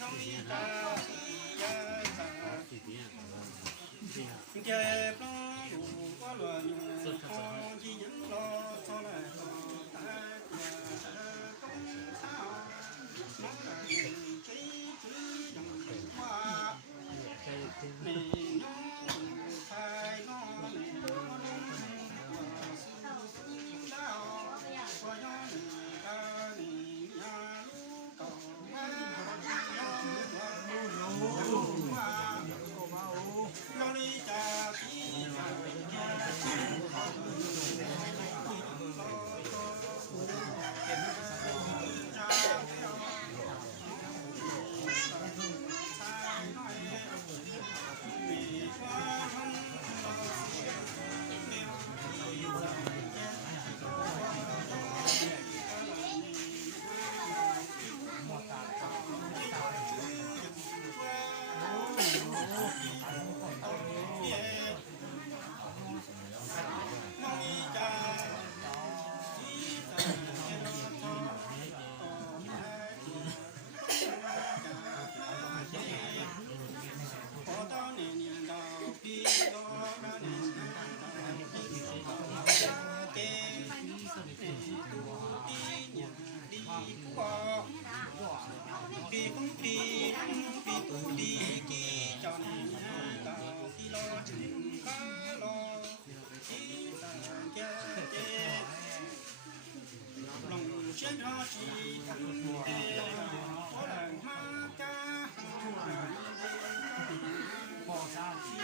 น้องมีตาสียาตาเก็บน้องอยู่ก็รวยอยู่พอที่ยันรอเท่าไรก็ตายต้องเท้าน้องได้ใช้ถือยังว่านี่น้องชายน้องนี่น้องว่าสู้ดาวว่าย้อนตานี่ยาลูกเก่าว่าย้อนว่าน้องนี่จะที่จะแก่ปีcũngปีtu đi kỳ chọn tao khi lo chừng cá lo khi ta chê lòng chết ra chỉ thằng tê có đàn ma ca bỏ ra chỉ